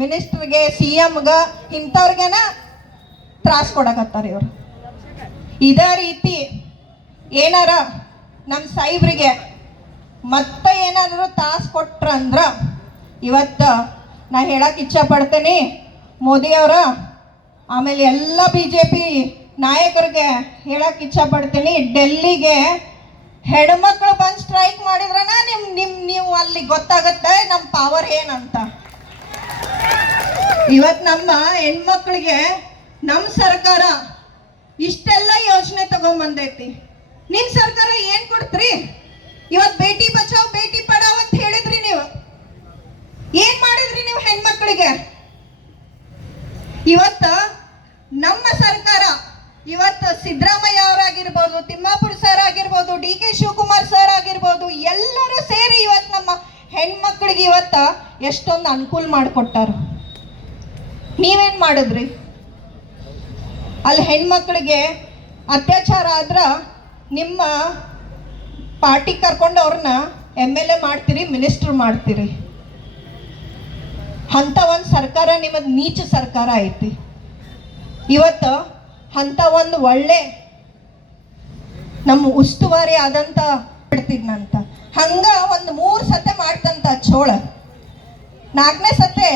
ಮಿನಿಸ್ಟರ್ಗೆ C ಎಂಗ ಇಂಥವ್ರಿಗೆನ ತ್ರಾಸ ಕೊಡಕತ್ತಾರ ಇವ್ರು. ಇದೇ ರೀತಿ ಏನಾರ ನಮ್ಮ ಸಾಹೇಬ್ರಿಗೆ ಮತ್ತೆ ಏನಾದರೂ ಕೊಟ್ರ ಅಂದ್ರ ಇವತ್ತು ನಾ ಹೇಳಕ್ಕೆ ಇಚ್ಛೆ ಪಡ್ತೇನೆ, ಮೋದಿ ಅವರ ಆಮೇಲೆ ಎಲ್ಲ ಬಿ ಜೆ ಪಿ ನಾಯಕರಿಗೆ ಹೇಳಕ್ಕೆ ಇಚ್ಛೆ ಪಡ್ತೀನಿ, ಡೆಲ್ಲಿಗೆ ಹೆಣ್ಮಕ್ಳು ಬಂದು ಸ್ಟ್ರೈಕ್ ಮಾಡಿದ್ರನ ನಿಮ್ ನಿಮ್, ನೀವು ಅಲ್ಲಿ ಗೊತ್ತಾಗತ್ತೆ ನಮ್ಮ ಪವರ್ ಏನಂತ ಇವತ್ತು ನಮ್ಮ ಹೆಣ್ಮಕ್ಳಿಗೆ ನಮ್ಮ ಸರ್ಕಾರ ಇಷ್ಟೆಲ್ಲ ಯೋಜನೆ ತಗೊಂಡ್ಬಂದೈತಿ ನಿಮ್ ಸರ್ಕಾರ ಏನ್ ಕೊಡ್ತ್ರಿ? ಇವತ್ ಬೇಟಿ ಬಚಾವ್, ಬೇಟಿ ಪಡಾವ್ ಅಂತ ಹೇಳಿದ್ರಿ ನೀವು. ಏನ್ ಮಾಡಿದ್ರಿ ನೀವು ಹೆಣ್ಮಕ್ಳಿಗೆ? ಇವತ್ತು ನಮ್ಮ ಸರ್ಕಾರ, ಇವತ್ತು ಸಿದ್ದರಾಮಯ್ಯ ಅವರಾಗಿರ್ಬೋದು, ತಿಮ್ಮಾಪುರ ಸರ್ ಆಗಿರ್ಬೋದು, ಡಿ ಕೆ ಶಿವಕುಮಾರ್ ಸರ್ ಆಗಿರ್ಬೋದು, ಎಲ್ಲರೂ ಸೇರಿ ಇವತ್ತು ನಮ್ಮ ಹೆಣ್ಮಕ್ಳಿಗೆ ಇವತ್ತು ಎಷ್ಟೊಂದು ಅನುಕೂಲ ಮಾಡಿಕೊಟ್ಟಾರ. ನೀವೇನ್ ಮಾಡಿದ್ರಿ? ಅಲ್ಲಿ ಹೆಣ್ಮಕ್ಳಿಗೆ ಅತ್ಯಾಚಾರ ಆದ್ರೆ ನಿಮ್ಮ ಪಾರ್ಟಿ ಕರ್ಕೊಂಡು ಅವ್ರನ್ನ ಎಂ ಎಲ್ ಎ ಮಾಡ್ತೀರಿ, ಮಿನಿಸ್ಟರ್ ಮಾಡ್ತೀರಿ. ಅಂಥ ಒಂದು ಸರ್ಕಾರ, ನಿಮ್ಮದು ನೀಚ ಸರ್ಕಾರ ಐತಿ. ಇವತ್ತು ಅಂಥ ಒಂದು ಒಳ್ಳೆ ನಮ್ಮ ಉಸ್ತುವಾರಿ ಆದಂತ ಬಿಡ್ತಿದ್ನಂತ ಹಂಗ ಒಂದು ಮೂರು ಸತೆ ಮಾಡ್ತಂತ ಚೋಳ. ನಾಲ್ಕನೇ ಸತೆ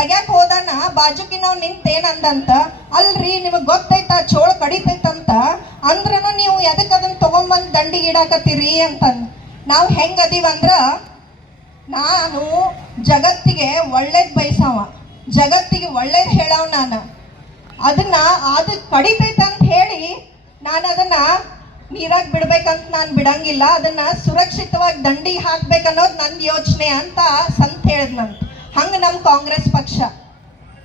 ತೆಗ್ಯಾಕ ಹೋದಾನ ಬಾಜುಕಿನವ್ ನಿಂತೇನಂದಂತ, ಅಲ್ರಿ ನಿಮಗೆ ಗೊತ್ತೈತ, ಚೋಳ ಕಡಿತೈತಂತ, ಅಂದ್ರನ ನೀವು ಎದಕ್ಕೆ ಅದನ್ನ ತಗೊಂಬಂದು ದಂಡಿಗೆ ಇಡಾಕತ್ತೀರಿ ಅಂತಂದ್. ನಾವು ಹೆಂಗ್ ಅದೀವಂದ್ರ ನಾನು ಜಗತ್ತಿಗೆ ಒಳ್ಳೇದ್ ಬಯಸವ, ಜಗತ್ತಿಗೆ ಒಳ್ಳೇದ್ ಹೇಳವ್ ನಾನು. ಅದನ್ನ ಅದು ಕಡಿತೈತೆ ಅಂತ ಹೇಳಿ ನಾನು ಅದನ್ನ ನೀರಾಗ ಬಿಡ್ಬೇಕಂತ ನಾನು ಬಿಡಂಗಿಲ್ಲ, ಅದನ್ನ ಸುರಕ್ಷಿತವಾಗಿ ದಂಡಿಗೆ ಹಾಕ್ಬೇಕನ್ನೋದು ನನ್ನ ಯೋಚನೆ ಅಂತ ಸಂತ ಹೇಳಿದ್ನಂತ ಹಂಗ ನಮ್ಮ ಕಾಂಗ್ರೆಸ್ ಪಕ್ಷ.